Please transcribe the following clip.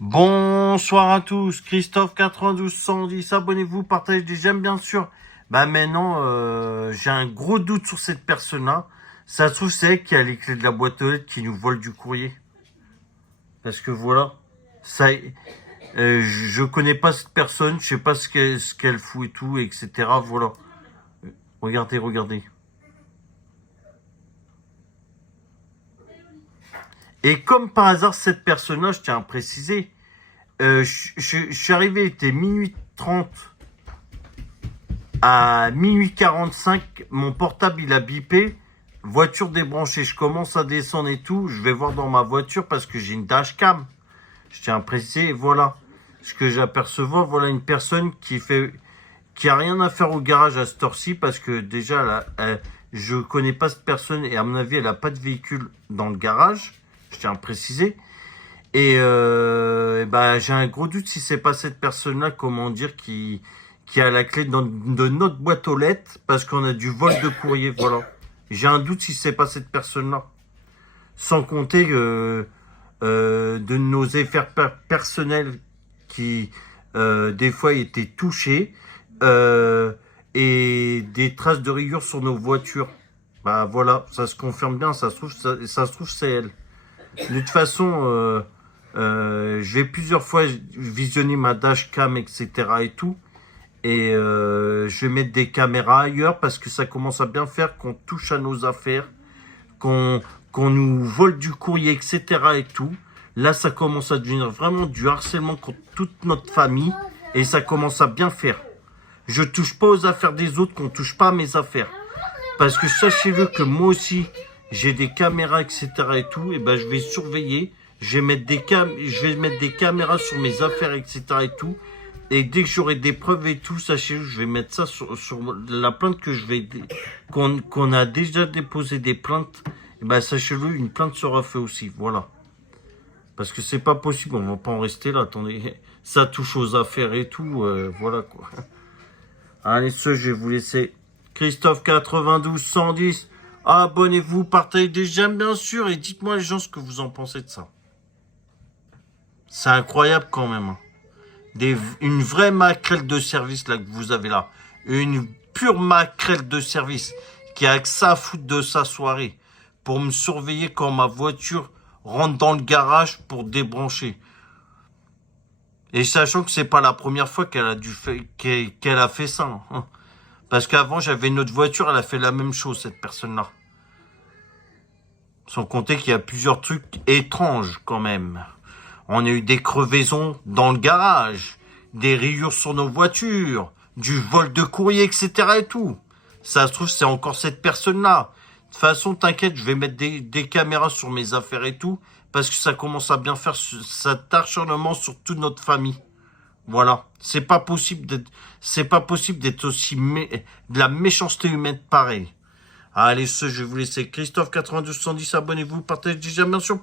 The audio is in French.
Bonsoir à tous, Christophe 92 110, abonnez-vous, partagez des j'aime bien sûr. Bah maintenant, j'ai un gros doute sur cette personne-là. Ça se trouve, c'est elle qui a les clés de la boîte aux lettres qui nous vole du courrier. Parce que voilà, ça, je connais pas cette personne, je sais pas ce qu'elle fout et tout, etc. Voilà. Regardez. Et comme par hasard, cette personne-là, je tiens à préciser, je suis arrivé, il était minuit 30. À minuit 45, mon portable, il a bipé. Voiture débranchée. Je commence à descendre et tout. Je vais voir dans ma voiture parce que j'ai une dashcam. Je tiens à préciser, voilà. Ce que j'aperçois, voilà une personne qui a rien à faire au garage à cette heure-ci parce que déjà, là, je connais pas cette personne et à mon avis, elle a pas de véhicule dans le garage. Je tiens à préciser. Et bah, j'ai un gros doute si c'est pas cette personne-là, comment dire, qui a la clé de notre boîte aux lettres parce qu'on a du vol de courrier, voilà. J'ai un doute si c'est pas cette personne-là. Sans compter de nos affaires personnelles qui, des fois, étaient touchées et des traces de rayures sur nos voitures. Bah voilà, ça se confirme bien, ça se trouve c'est elle. De toute façon, je vais plusieurs fois visionner ma dashcam, etc. et tout. Et je vais mettre des caméras ailleurs parce que ça commence à bien faire qu'on touche à nos affaires, qu'on nous vole du courrier, etc. et tout. Là, ça commence à devenir vraiment du harcèlement contre toute notre famille et ça commence à bien faire. Je touche pas aux affaires des autres, qu'on touche pas à mes affaires. Parce que sachez-le que moi aussi, j'ai des caméras, etc. et tout. Et ben, je vais surveiller. Je vais mettre des caméras sur mes affaires, etc. et tout. Et dès que j'aurai des preuves et tout, sachez-le, je vais mettre ça sur la plainte que qu'on a déjà déposé des plaintes. Et ben, sachez-le, une plainte sera faite aussi. Voilà. Parce que c'est pas possible, on va pas en rester là. Attendez, ça touche aux affaires et tout. Voilà quoi. Allez, je vais vous laisser. Christophe 92 110. Abonnez-vous, partagez des j'aime bien sûr. Et dites-moi les gens ce que vous en pensez de ça. C'est incroyable quand même. Hein. Une vraie maquerelle de service là que vous avez là. Une pure maquerelle de service qui a que ça à foutre de sa soirée pour me surveiller quand ma voiture rentre dans le garage pour débrancher. Et sachant que c'est pas la première fois qu'elle a fait ça. Hein. Parce qu'avant j'avais une autre voiture, elle a fait la même chose cette personne-là. Sans compter qu'il y a plusieurs trucs étranges quand même. On a eu des crevaisons dans le garage, des rayures sur nos voitures, du vol de courrier, etc. et tout. Ça se trouve, c'est encore cette personne-là. De toute façon, t'inquiète, je vais mettre des caméras sur mes affaires et tout, parce que ça commence à bien faire cet acharnement sur toute notre famille. Voilà. C'est pas possible d'être aussi de la méchanceté humaine pareille. Allez, je vais vous laisser. Christophe 92 110, abonnez-vous, partagez déjà bien sûr.